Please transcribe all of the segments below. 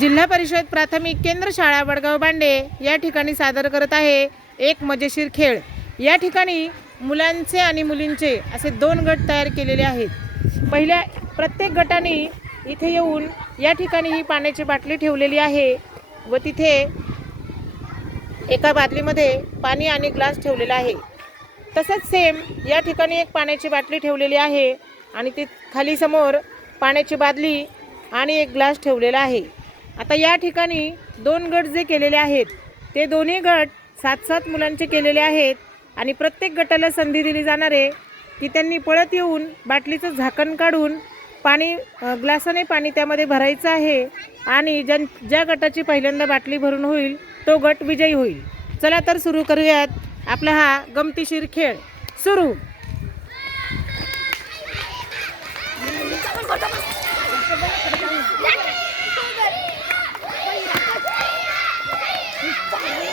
जिल्हा परिषद प्राथमिक केंद्र शाळा वडगाव बांडे या ठिकाणी सादर करत आहे एक मजेशीर खेळ. या ठिकाणी मुलांचे आणि मुलींचे असे दोन गट तयार केलेले आहेत. पहिल्या प्रत्येक गटाने इथे येऊन या ठिकाणी ही पाण्याची बाटली ठेवलेली आहे व तिथे एका बादलीमध्ये पाणी आणि ग्लास ठेवलेला आहे. तसंच सेम या ठिकाणी एक पाण्याची बाटली ठेवलेली आहे आणि ते खाली समोर पाण्याची बादली आणि एक ग्लास ठेवलेला आहे. आता या ठिकाणी दोन गट जे केलेले आहेत ते दोन्ही गट सात सात मुलांचे केलेले आहेत आणि प्रत्येक गटाला संधी दिली जाणार आहे की त्यांनी पळत येऊन बाटलीचं झाकण काढून पाणी ग्लासाने पाणी त्यामध्ये भरायचं आहे आणि ज्या ज्या गटाची पहिल्यांदा बाटली भरून होईल तो गट विजयी होईल. चला तर सुरू करूयात आपला हा गमतीशीर खेळ. सुरू.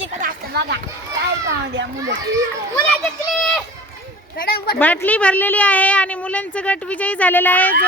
जिकडे बघा काय काम द्या मुलं. मुलं जिंकली बाटली भरलेली आहे आणि मुलांचं गट विजयी झालेला आहे. जो